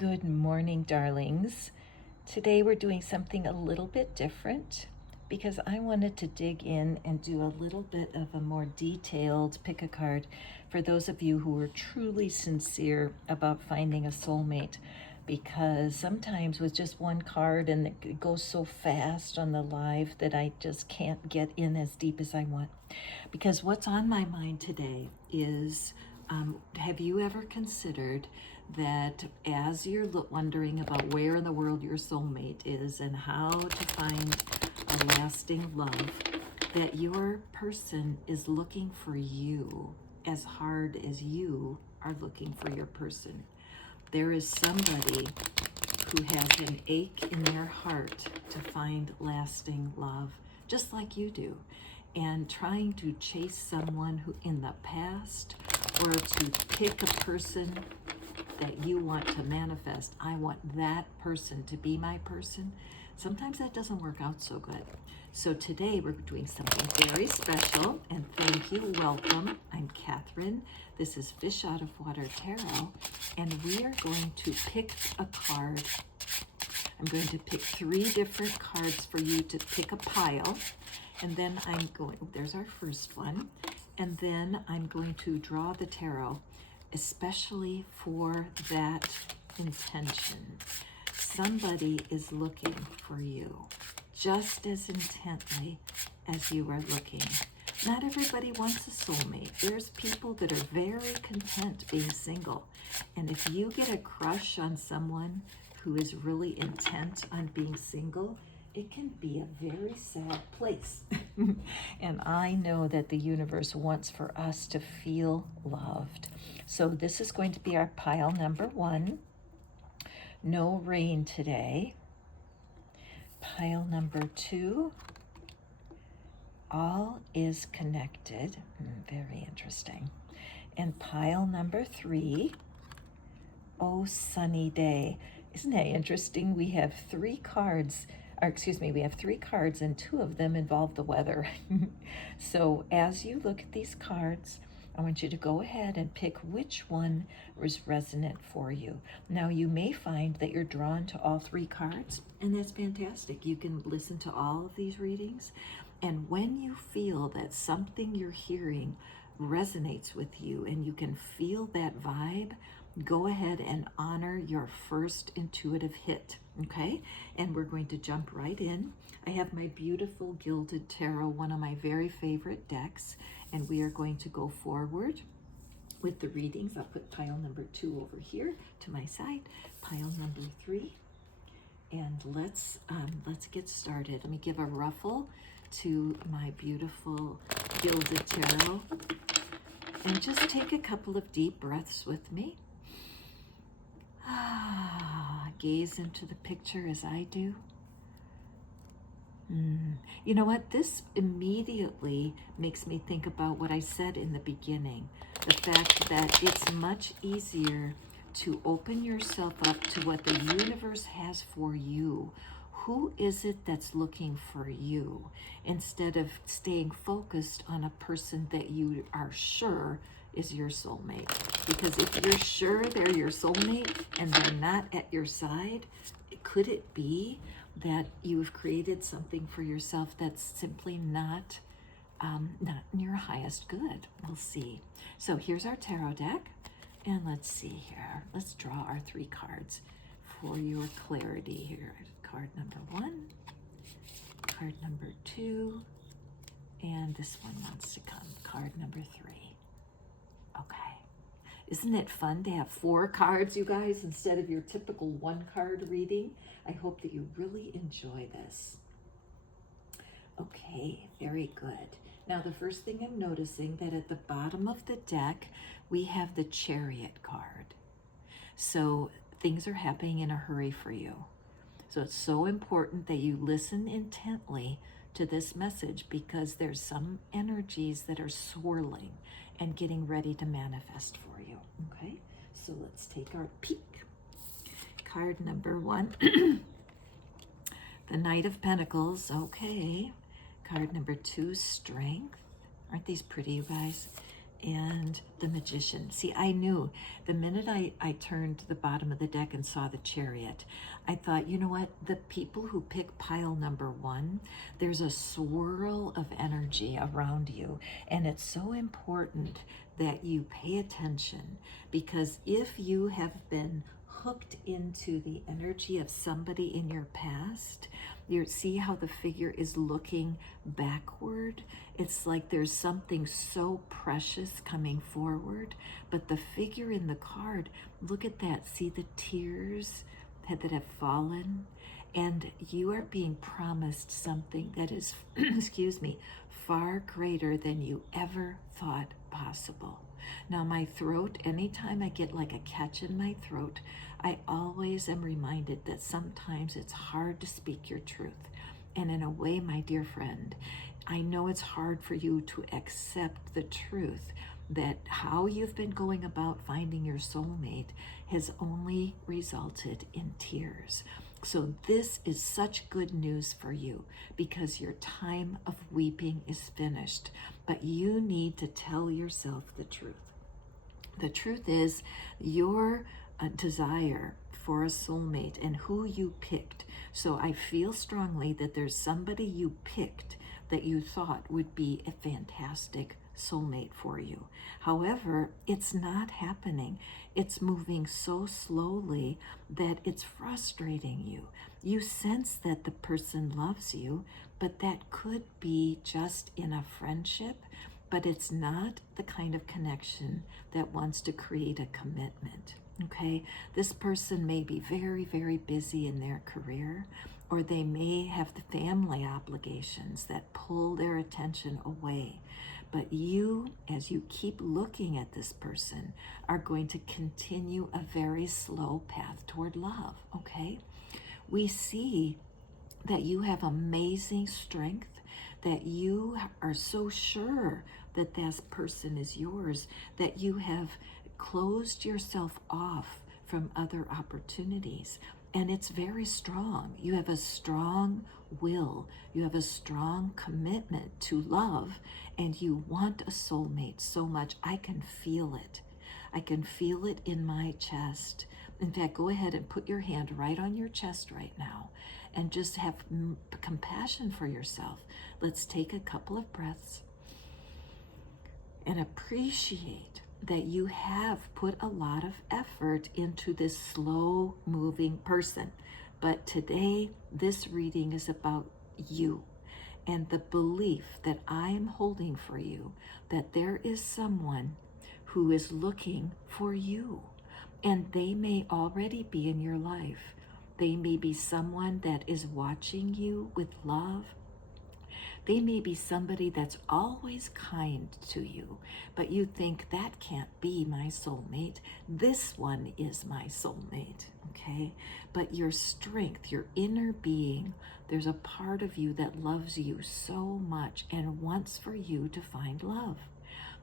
Good morning, darlings. Today we're doing something a little bit different because I wanted to dig in and do a little bit of a more detailed pick a card for those of you who are truly sincere about finding a soulmate, because sometimes with just one card and it goes so fast on the live that I just can't get in as deep as I want. Because what's on my mind today is, have you ever considered that as you're wondering about where in the world your soulmate is and how to find a lasting love, that your person is looking for you as hard as you are looking for your person? There is somebody who has an ache in their heart to find lasting love, just like you do, and trying to chase someone who in the past, or to pick a person that you want to manifest. I want that person to be my person. Sometimes that doesn't work out so good. So today we're doing something very special, and thank you, welcome. I'm Catherine. This is Fish Out of Water Tarot, and we are going to pick a card. I'm going to pick 3 different cards for you to pick a pile, and then there's our first one, and then I'm going to draw the tarot, especially for that intention. Somebody is looking for you just as intently as you are looking. Not everybody wants a soulmate. There's people that are very content being single. And if you get a crush on someone who is really intent on being single, it can be a very sad place. And I know that the universe wants for us to feel loved. So this is going to be our pile number 1. No rain today. Pile number 2. All is connected. Very interesting. And pile number 3. Oh, sunny day. Isn't that interesting? We have 3 cards. We have 3 cards and 2 of them involve the weather. So as you look at these cards, I want you to go ahead and pick which one is resonant for you. Now you may find that you're drawn to all 3 cards, and that's fantastic. You can listen to all of these readings, and when you feel that something you're hearing resonates with you and you can feel that vibe, go ahead and honor your first intuitive hit, okay? And we're going to jump right in. I have my beautiful Gilded Tarot, one of my very favorite decks, and we are going to go forward with the readings. I'll put pile number 2 over here to my side, pile number 3, and let's get started. Let me give a ruffle to my beautiful Gilded Tarot, and just take a couple of deep breaths with me. Gaze into the picture as I do. You know what? This immediately makes me think about what I said in the beginning. The fact that it's much easier to open yourself up to what the universe has for you. Who is it that's looking for you? Instead of staying focused on a person that you are sure is your soulmate. Because if you're sure they're your soulmate and they're not at your side, could it be that you've created something for yourself that's simply not in your highest good? We'll see. So here's our tarot deck, and let's see here. Let's draw our 3 cards for your clarity here. Card number 1, card number 2, and this one wants to come, card number 3. Okay. Isn't it fun to have 4 cards, you guys, instead of your typical 1 card reading? I hope that you really enjoy this. Okay, very good. Now, the first thing I'm noticing that at the bottom of the deck, we have the Chariot card. So things are happening in a hurry for you. So it's so important that you listen intently to this message, because there's some energies that are swirling and getting ready to manifest for you. Okay, so let's take our peek. Card number 1, the Knight of Pentacles. Okay. Card number 2, Strength. Aren't these pretty, you guys? and the Magician. See, I knew the minute I turned to the bottom of the deck and saw the Chariot, I thought, you know what? The people who pick pile number 1, there's a swirl of energy around you. And it's so important that you pay attention, because if you have been hooked into the energy of somebody in your past, you see how the figure is looking backward. It's like there's something so precious coming forward, but the figure in the card, look at that. See the tears that have fallen, and you are being promised something that is, excuse me, far greater than you ever thought possible. Now my throat, anytime I get like a catch in my throat, I always am reminded that sometimes it's hard to speak your truth. And in a way, my dear friend, I know it's hard for you to accept the truth that how you've been going about finding your soulmate has only resulted in tears. So this is such good news for you, because your time of weeping is finished. But you need to tell yourself the truth. The truth is your desire for a soulmate and who you picked. So I feel strongly that there's somebody you picked that you thought would be a fantastic soulmate for you. However, it's not happening. It's moving so slowly that it's frustrating you. You sense that the person loves you, but that could be just in a friendship, but it's not the kind of connection that wants to create a commitment. Okay, this person may be very, very busy in their career, or they may have the family obligations that pull their attention away. But you, as you keep looking at this person, are going to continue a very slow path toward love, okay? We see that you have amazing strength, that you are so sure that this person is yours, that you have closed yourself off from other opportunities. And it's very strong. You have a strong will. You have a strong commitment to love, and you want a soulmate so much. I can feel it. I can feel it in my chest. In fact, go ahead and put your hand right on your chest right now and just have compassion for yourself. Let's take a couple of breaths and appreciate that you have put a lot of effort into this slow moving person. But today, this reading is about you and the belief that I am holding for you, that there is someone who is looking for you, and they may already be in your life. They may be someone that is watching you with love. They may be somebody that's always kind to you, but you think that can't be my soulmate. This one is my soulmate, okay? But your strength, your inner being, there's a part of you that loves you so much and wants for you to find love.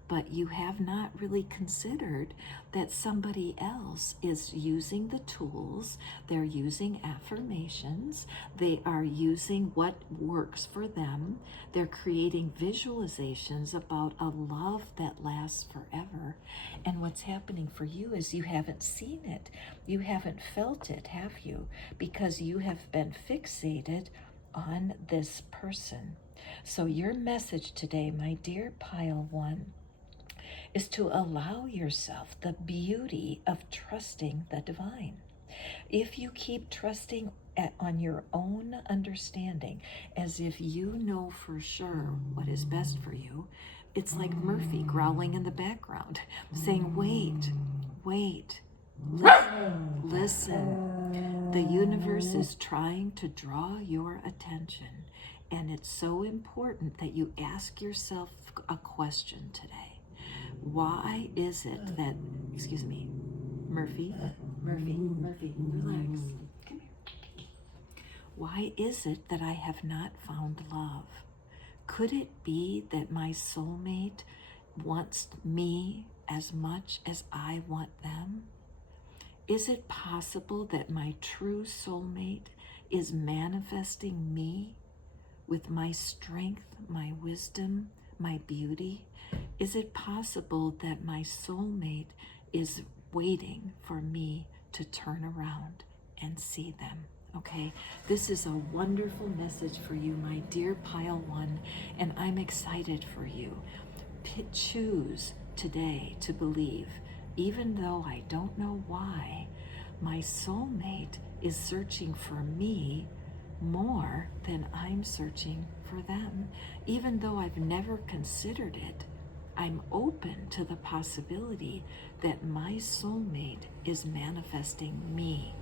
But you have not really considered that somebody else is using the tools, they're using affirmations, they are using what works for them, they're creating visualizations about a love that lasts forever. And what's happening for you is you haven't seen it, you haven't felt it, have you? Because you have been fixated on this person. So your message today, my dear Pile 1, is to allow yourself the beauty of trusting the divine. If you keep trusting on your own understanding, as if you know for sure what is best for you, it's like Murphy growling in the background, saying, wait, listen. The universe is trying to draw your attention, and it's so important that you ask yourself a question today. Why is it that, excuse me, Murphy, relax. Come here. Why is it that I have not found love? Could it be that my soulmate wants me as much as I want them? Is it possible that my true soulmate is manifesting me with my strength, my wisdom, my beauty? Is it possible that my soulmate is waiting for me to turn around and see them? Okay, this is a wonderful message for you, my dear Pile 1, and I'm excited for you. Choose today to believe, even though I don't know why, my soulmate is searching for me more than I'm searching for them. Even though I've never considered it, I'm open to the possibility that my soulmate is manifesting me,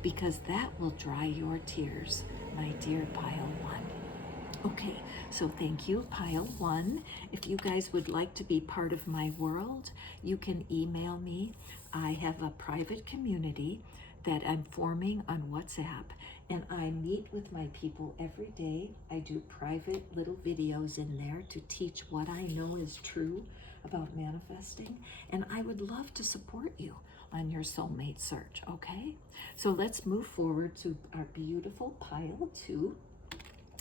because that will dry your tears, my dear Pile 1. Okay, so thank you, Pile 1. If you guys would like to be part of my world, you can email me. I have a private community that I'm forming on WhatsApp, and I meet with my people every day. I do private little videos in there to teach what I know is true about manifesting, and I would love to support you on your soulmate search, okay? So let's move forward to our beautiful Pile 2.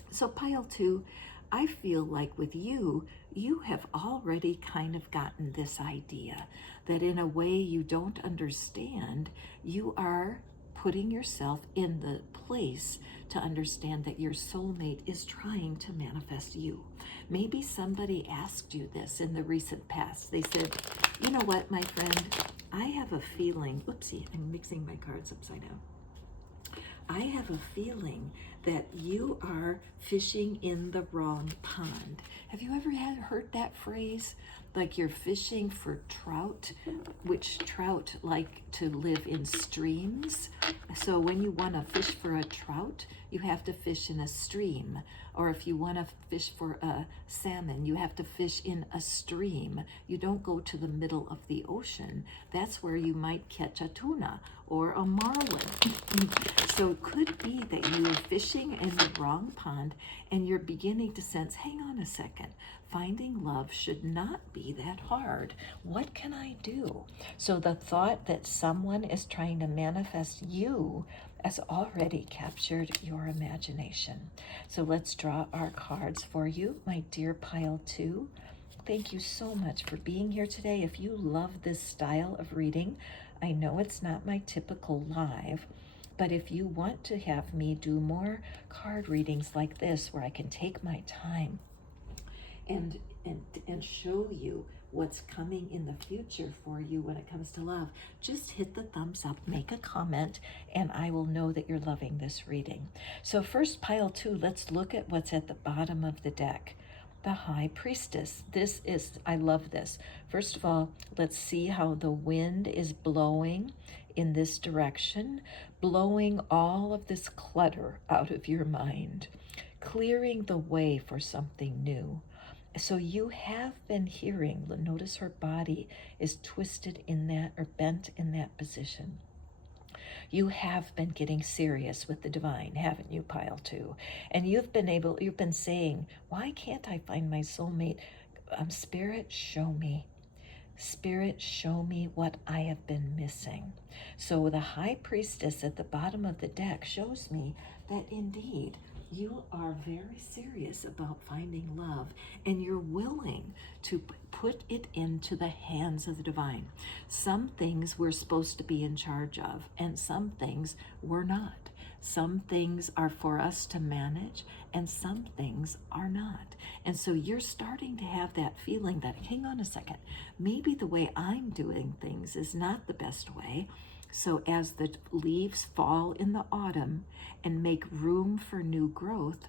So Pile 2, I feel like with you, you have already kind of gotten this idea that in a way you don't understand, you are putting yourself in the place to understand that your soulmate is trying to manifest you. Maybe somebody asked you this in the recent past. They said, you know what, my friend, I have a feeling, oopsie, I'm mixing my cards upside down. I have a feeling that you are fishing in the wrong pond. Have you ever heard that phrase? Like you're fishing for trout, which trout like to live in streams. So when you want to fish for a trout, you have to fish in a stream. Or if you want to fish for a salmon, you have to fish in a stream. You don't go to the middle of the ocean. That's where you might catch a tuna or a marlin. So it could be that you are fishing in the wrong pond and you're beginning to sense, hang on a second, finding love should not be that hard. What can I do? So the thought that someone is trying to manifest you has already captured your imagination. So let's draw our cards for you, my dear Pile 2. Thank you so much for being here today. If you love this style of reading, I know it's not my typical live, but if you want to have me do more card readings like this, where I can take my time and show you what's coming in the future for you when it comes to love, just hit the thumbs up, make a comment, and I will know that you're loving this reading. So first, Pile 2, let's look at what's at the bottom of the deck. The High Priestess. This is, I love this. First of all, let's see how the wind is blowing in this direction, blowing all of this clutter out of your mind, clearing the way for something new. So you have been hearing, notice her body is twisted in that or bent in that position. You have been getting serious with the divine, haven't you, Pile 2? And you've been saying, why can't I find my soulmate? Spirit, show me. Spirit, show me what I have been missing. So the High Priestess at the bottom of the deck shows me that indeed you are very serious about finding love, and you're willing to put it into the hands of the divine. Some things we're supposed to be in charge of, and some things we're not. Some things are for us to manage, and some things are not. And so you're starting to have that feeling that, hang on a second, maybe the way I'm doing things is not the best way. So as the leaves fall in the autumn and make room for new growth,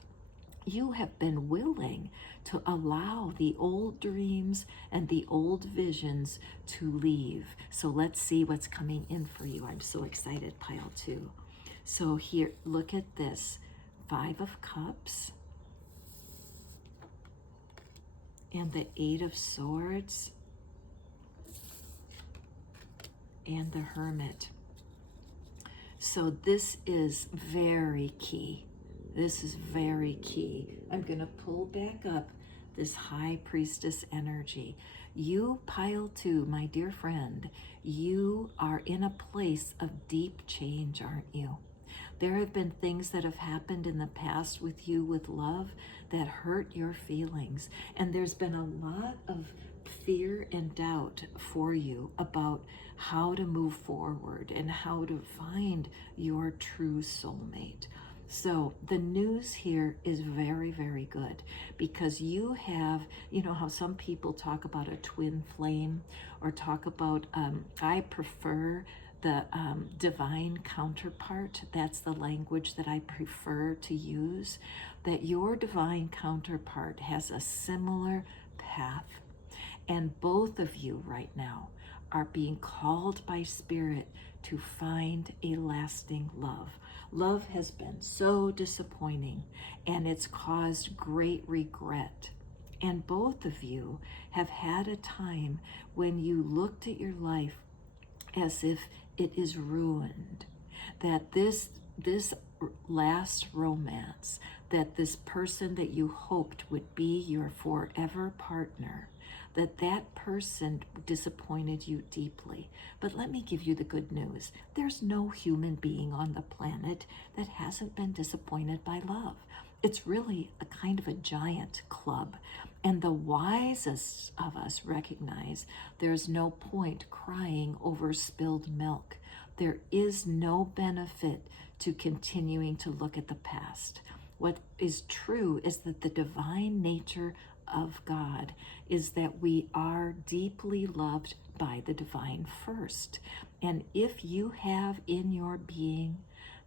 you have been willing to allow the old dreams and the old visions to leave. So let's see what's coming in for you. I'm so excited, Pile 2. So here, look at this. 5 of Cups and the 8 of Swords and the Hermit. So this is very key. This is very key. I'm going to pull back up this High Priestess energy. You, Pile 2, my dear friend, you are in a place of deep change, aren't you? There have been things that have happened in the past with you with love that hurt your feelings. And there's been a lot of fear and doubt for you about how to move forward and how to find your true soulmate. So the news here is very, very good, because you have, you know how some people talk about a twin flame, or talk about, I prefer the divine counterpart. That's the language that I prefer to use, that your divine counterpart has a similar path. And both of you right now are being called by Spirit to find a lasting love. Love has been so disappointing, and it's caused great regret. And both of you have had a time when you looked at your life as if it is ruined, that this last romance, that this person that you hoped would be your forever partner, that person disappointed you deeply. But let me give you the good news. There's no human being on the planet that hasn't been disappointed by love. It's really a kind of a giant club. And the wisest of us recognize there's no point crying over spilled milk. There is no benefit to continuing to look at the past. What is true is that the divine nature of God is that we are deeply loved by the divine first. And if you have in your being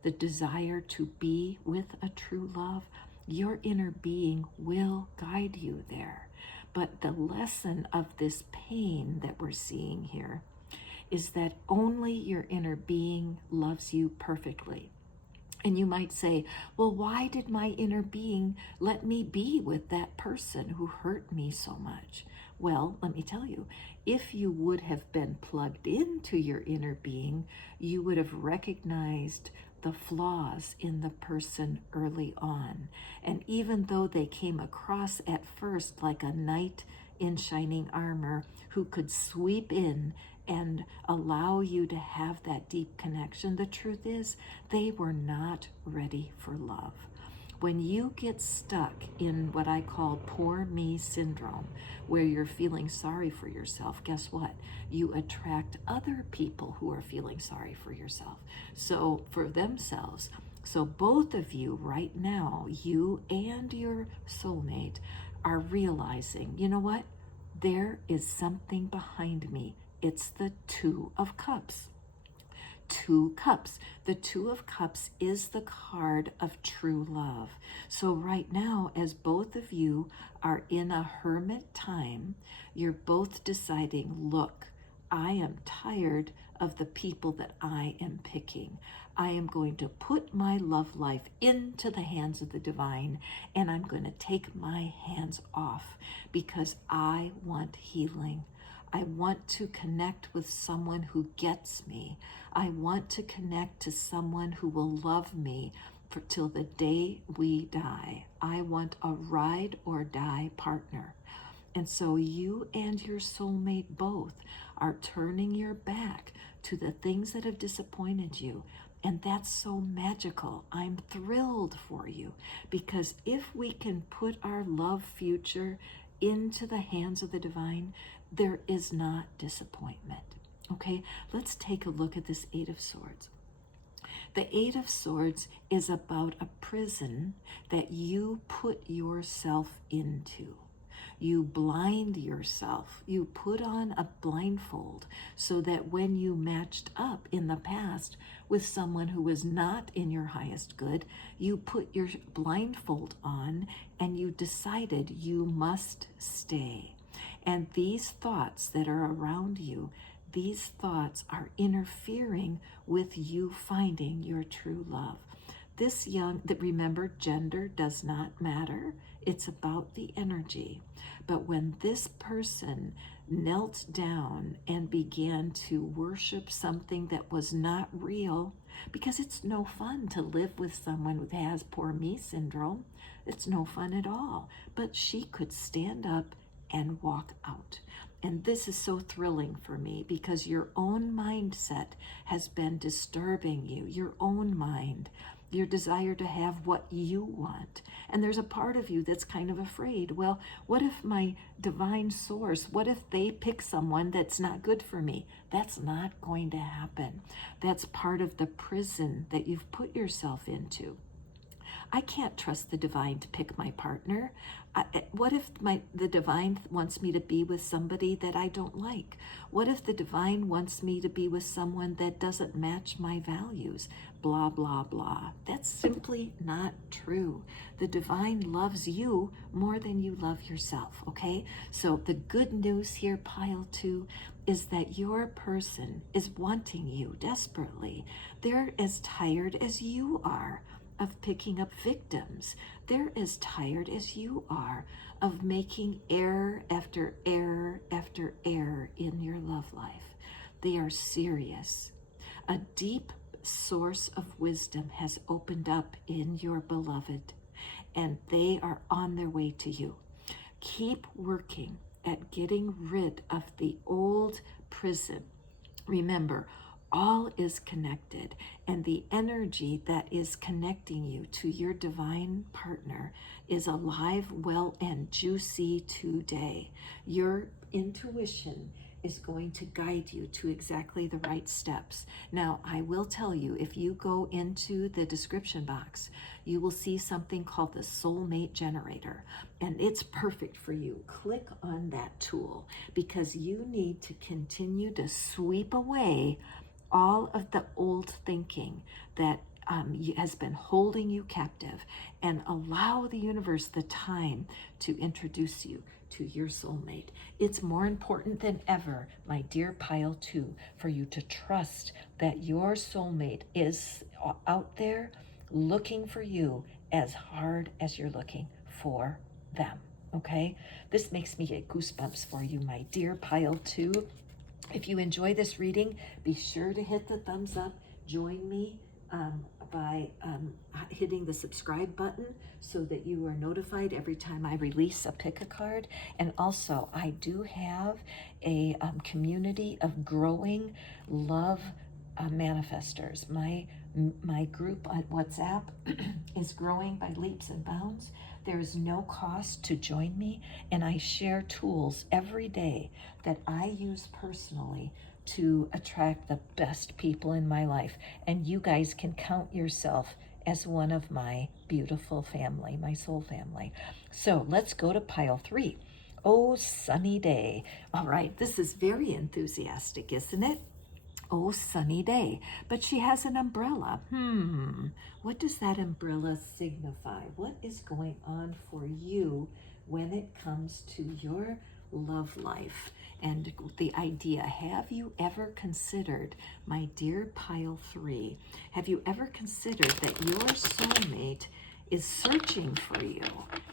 the desire to be with a true love, your inner being will guide you there. But the lesson of this pain that we're seeing here is that only your inner being loves you perfectly. And you might say, well, why did my inner being let me be with that person who hurt me so much? Well, let me tell you, if you would have been plugged into your inner being, you would have recognized the flaws in the person early on. And even though they came across at first like a knight in shining armor who could sweep in and allow you to have that deep connection, the truth is they were not ready for love. When you get stuck in what I call poor me syndrome, where you're feeling sorry for yourself, guess what? You attract other people who are feeling sorry for yourself. So for themselves. So both of you right now, you and your soulmate, are realizing, you know what? There is something behind me. It's the Two of Cups. Two Cups. The Two of Cups is the card of true love. So right now, as both of you are in a hermit time, you're both deciding, look, I am tired of the people that I am picking. I am going to put my love life into the hands of the divine, and I'm going to take my hands off because I want healing. I want to connect with someone who gets me. I want to connect to someone who will love me till the day we die. I want a ride or die partner. And so you and your soulmate both are turning your back to the things that have disappointed you. And that's so magical. I'm thrilled for you, because if we can put our love future into the hands of the divine, there is not disappointment. Okay, let's take a look at this Eight of Swords. The Eight of Swords is about a prison that you put yourself into. You blind yourself. You put on a blindfold so that when you matched up in the past with someone who was not in your highest good, you put your blindfold on and you decided you must stay. And these thoughts that are around you, these thoughts are interfering with you finding your true love. Remember, gender does not matter. It's about the energy. But when this person knelt down and began to worship something that was not real, because it's no fun to live with someone who has poor me syndrome. It's no fun at all. But she could stand up and walk out. And this is so thrilling for me, because your own mindset has been disturbing you, your own mind. your desire to have what you want. And there's a part of you that's kind of afraid. Well, what if my divine source, what if they pick someone that's not good for me? That's not going to happen. That's part of the prison that you've put yourself into. I can't trust the divine to pick my partner. What if the divine wants me to be with somebody that I don't like? What if the divine wants me to be with someone that doesn't match my values? Blah, blah, blah. That's simply not true. The divine loves you more than you love yourself, okay? So the good news here, pile 2, is that your person is wanting you desperately. They're as tired as you are of picking up victims. They're as tired as you are of making error after error after error in your love life. They are serious. A deep source of wisdom has opened up in your beloved, and they are on their way to you. Keep working at getting rid of the old prison. Remember, all is connected, and the energy that is connecting you to your divine partner is alive, well, and juicy today. Your intuition is going to guide you to exactly the right steps. Now, I will tell you, if you go into the description box, you will see something called the soulmate generator, and it's perfect for you. Click on that tool because you need to continue to sweep away all of the old thinking that has been holding you captive, and allow the universe the time to introduce you to your soulmate. It's more important than ever, my dear pile 2, for you to trust that your soulmate is out there looking for you as hard as you're looking for them, okay? This makes me get goosebumps for you, my dear pile 2. If you enjoy this reading, be sure to hit the thumbs up. Join me by hitting the subscribe button so that you are notified every time I release a pick a card. And also, I do have a community of growing love manifestors. My group on WhatsApp is growing by leaps and bounds. There is no cost to join me, and I share tools every day that I use personally to attract the best people in my life. And you guys can count yourself as one of my beautiful family, my soul family. So let's go to pile 3. Oh, sunny day. All right, this is very enthusiastic, isn't it? Oh, sunny day. But she has an umbrella. What does that umbrella signify? What is going on for you when it comes to your love life? And the idea, have you ever considered, my dear pile 3, have you ever considered that your soulmate is searching for you?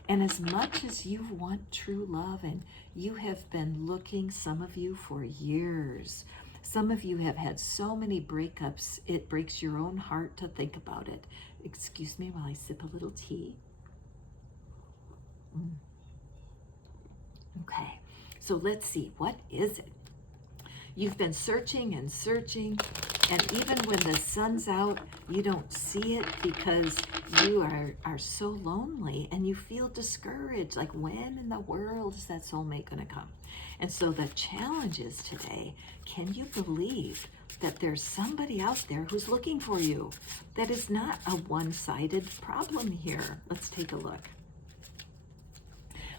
And as much as you want true love, and you have been looking, some of you, for years. Some of you have had so many breakups, it breaks your own heart to think about it. Excuse me while I sip a little tea. Okay, so let's see, what is it? You've been searching and searching, and even when the sun's out, you don't see it because you are so lonely and you feel discouraged. Like, when in the world is that soulmate going to come? And so the challenge is today, can you believe that there's somebody out there who's looking for you? That is not a one-sided problem here. Let's take a look.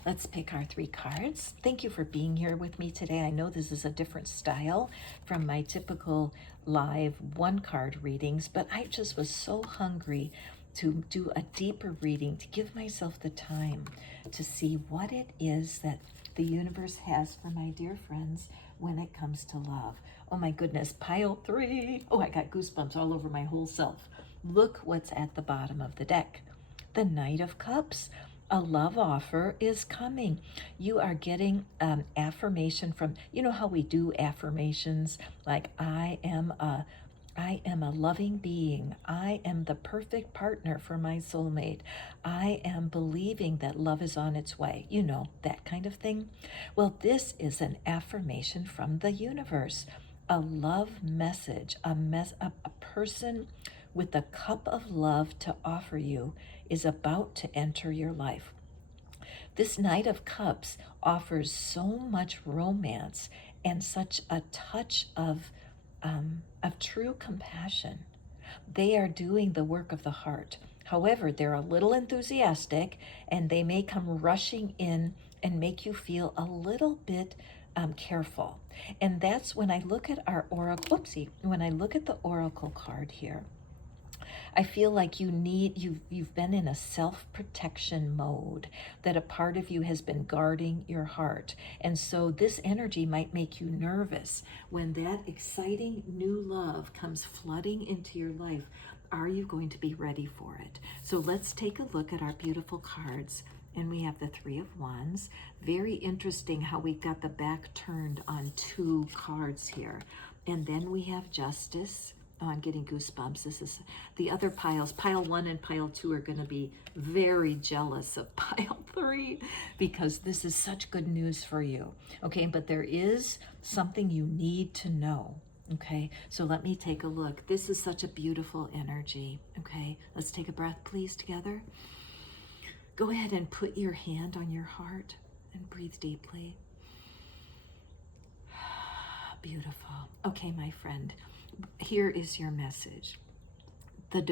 Let's pick our 3 cards. Thank you for being here with me today. I know this is a different style from my typical live 1-card readings, but I just was so hungry to do a deeper reading, to give myself the time to see what it is that the universe has for my dear friends when it comes to love. Oh my goodness, pile 3. Oh, I got goosebumps all over my whole self. Look what's at the bottom of the deck. The Knight of Cups. A love offer is coming. You are getting affirmation from, you know how we do affirmations, like I am a loving being. I am the perfect partner for my soulmate. I am believing that love is on its way. You know, that kind of thing. Well, this is an affirmation from the universe, a love message, a person with a cup of love to offer you is about to enter your life. This Knight of Cups offers so much romance and such a touch of true compassion. They are doing the work of the heart. However, they're a little enthusiastic and they may come rushing in and make you feel a little bit careful. And that's when I look at our oracle, when I look at the oracle card here, I feel like you've been in a self-protection mode, that a part of you has been guarding your heart. And so this energy might make you nervous when that exciting new love comes flooding into your life. Are you going to be ready for it? So let's take a look at our beautiful cards. And we have the Three of Wands. Very interesting how we got the back turned on two cards here. And then we have Justice. Oh, I'm getting goosebumps. This is the other piles. Pile 1 and pile 2 are going to be very jealous of pile 3 because this is such good news for you. Okay, but there is something you need to know. Okay, so let me take a look. This is such a beautiful energy. Okay, let's take a breath, please, together. Go ahead and put your hand on your heart and breathe deeply. Beautiful. Okay, my friend. Here is your message.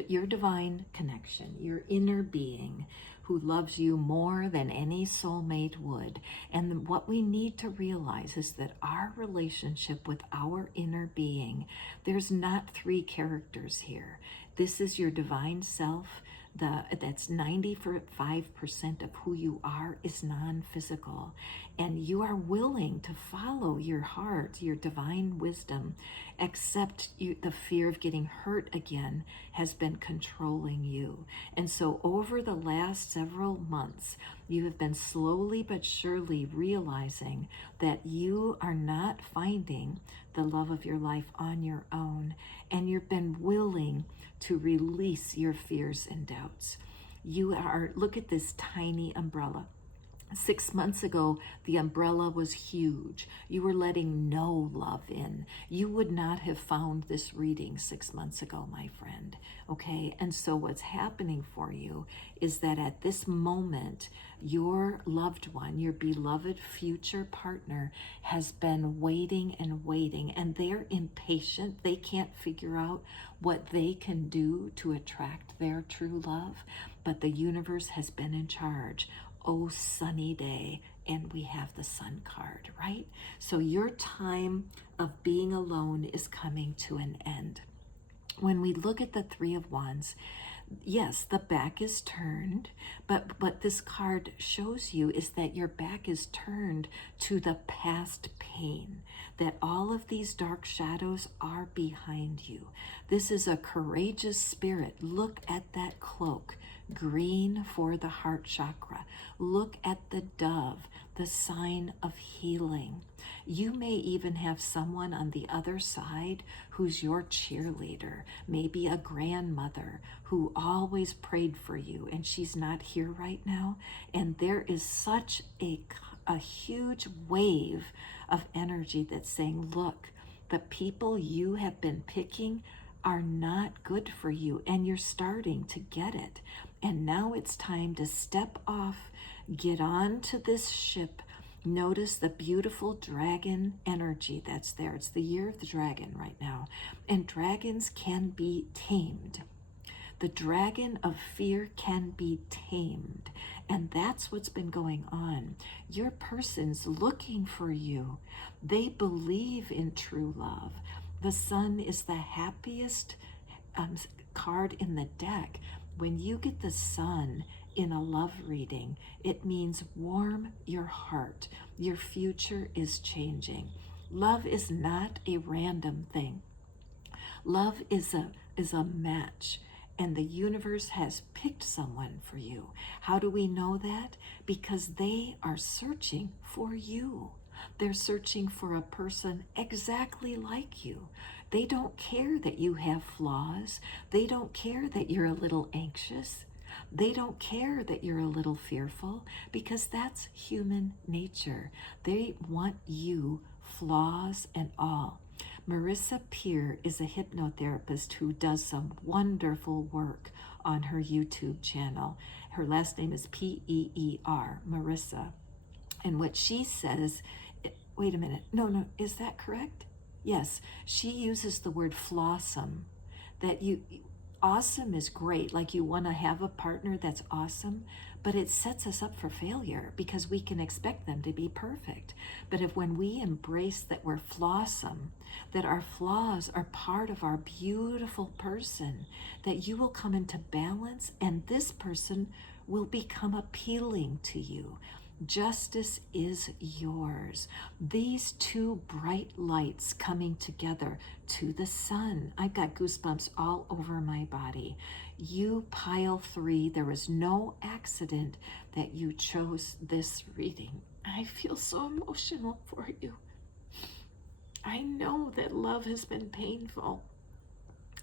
Your divine connection, your inner being who loves you more than any soulmate would. And what we need to realize is that our relationship with our inner being, there's not three characters here. This is your divine self. That's 95% of who you are is non-physical, and you are willing to follow your heart, your divine wisdom, except the fear of getting hurt again has been controlling you. And so over the last several months, you have been slowly but surely realizing that you are not finding the love of your life on your own, and you've been willing to release your fears and doubts. Look at this tiny umbrella. 6 months ago, the umbrella was huge. You were letting no love in. You would not have found this reading 6 months ago, my friend. Okay, and so what's happening for you is that at this moment, your loved one, your beloved future partner, has been waiting and waiting, and they're impatient. They can't figure out what they can do to attract their true love, but the universe has been in charge. Oh, sunny day, and we have the Sun card, right? So your time of being alone is coming to an end. When we look at the Three of Wands, yes, the back is turned, but what this card shows you is that your back is turned to the past pain, that all of these dark shadows are behind you. This is a courageous spirit. Look at that cloak, green for the heart chakra. Look at the dove, the sign of healing. You may even have someone on the other side who's your cheerleader, maybe a grandmother who always prayed for you, and she's not here right now. And there is such a huge wave of energy that's saying, look, the people you have been picking are not good for you, and you're starting to get it. And now it's time to step off, get on to this ship. Notice the beautiful dragon energy that's there. It's the year of the dragon right now, and dragons can be tamed. The dragon of fear can be tamed, and that's what's been going on. Your person's looking for you. They believe in true love. The Sun is the happiest card in the deck. When you get the Sun in a love reading, it means warm your heart. Your future is changing. Love is not a random thing. Love is a match, and the universe has picked someone for you. How do we know that? Because they are searching for you. They're searching for a person exactly like you. They don't care that you have flaws. They don't care that you're a little anxious. They don't care that you're a little fearful, because that's human nature. They want you, flaws and all. Marissa Peer is a hypnotherapist who does some wonderful work on her YouTube channel. Her last name is Peer, Marissa. And what she says, wait a minute, no, is that correct? Yes, she uses the word flossom, that awesome is great, like you want to have a partner that's awesome, but it sets us up for failure because we can expect them to be perfect. But if when we embrace that we're flawsome, that our flaws are part of our beautiful person, that you will come into balance and this person will become appealing to you. Justice is yours. These two bright lights coming together to the sun. I've got goosebumps all over my body. You, pile 3, there was no accident that you chose this reading. I feel so emotional for you. I know that love has been painful.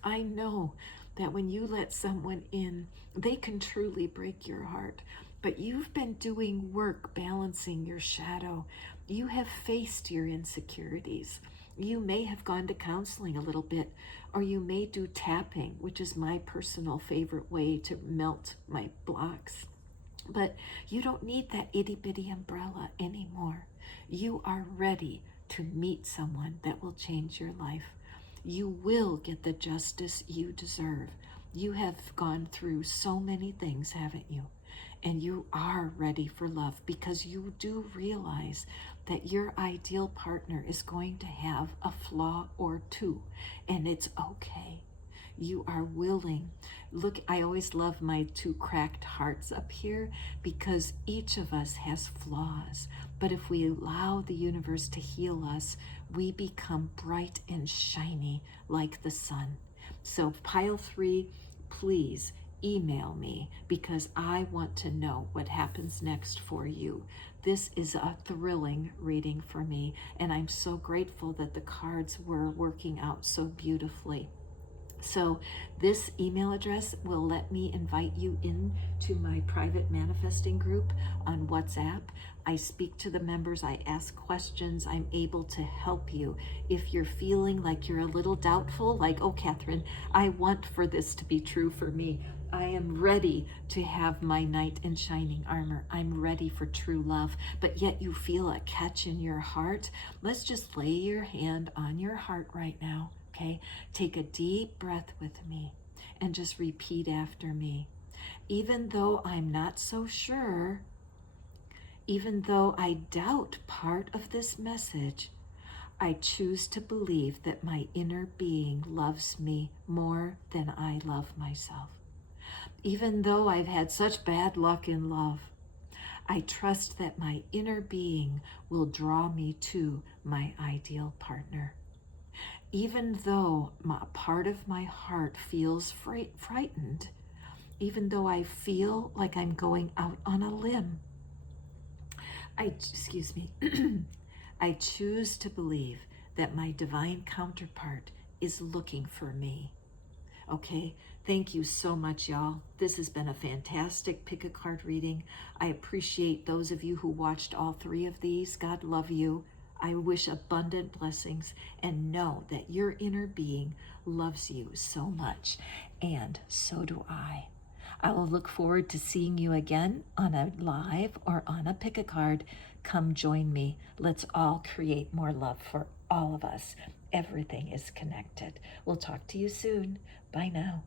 I know that when you let someone in, they can truly break your heart. But you've been doing work balancing your shadow. You have faced your insecurities. You may have gone to counseling a little bit, or you may do tapping, which is my personal favorite way to melt my blocks. But you don't need that itty-bitty umbrella anymore. You are ready to meet someone that will change your life. You will get the justice you deserve. You have gone through so many things, haven't you? And you are ready for love because you do realize that your ideal partner is going to have a flaw or two, and it's okay. You are willing. Look, I always love my 2 cracked hearts up here because each of us has flaws. But if we allow the universe to heal us, we become bright and shiny like the sun. So pile 3, please email me because I want to know what happens next for you. This is a thrilling reading for me, and I'm so grateful that the cards were working out so beautifully. So this email address will let me invite you into my private manifesting group on WhatsApp. I speak to the members, I ask questions, I'm able to help you. If you're feeling like you're a little doubtful, like, oh, Catherine, I want for this to be true for me. I am ready to have my knight in shining armor. I'm ready for true love, but yet you feel a catch in your heart. Let's just lay your hand on your heart right now. Okay, take a deep breath with me and just repeat after me. Even though I'm not so sure, even though I doubt part of this message, I choose to believe that my inner being loves me more than I love myself. Even though I've had such bad luck in love, I trust that my inner being will draw me to my ideal partner. Even though a part of my heart feels frightened, even though I feel like I'm going out on a limb, I choose to believe that my divine counterpart is looking for me. Okay, thank you so much, y'all. This has been a fantastic pick a card reading. I appreciate those of you who watched all 3 of these. God love you. I wish abundant blessings and know that your inner being loves you so much, and so do I. I will look forward to seeing you again on a live or on a pick a card. Come join me. Let's all create more love for all of us. Everything is connected. We'll talk to you soon. Bye now.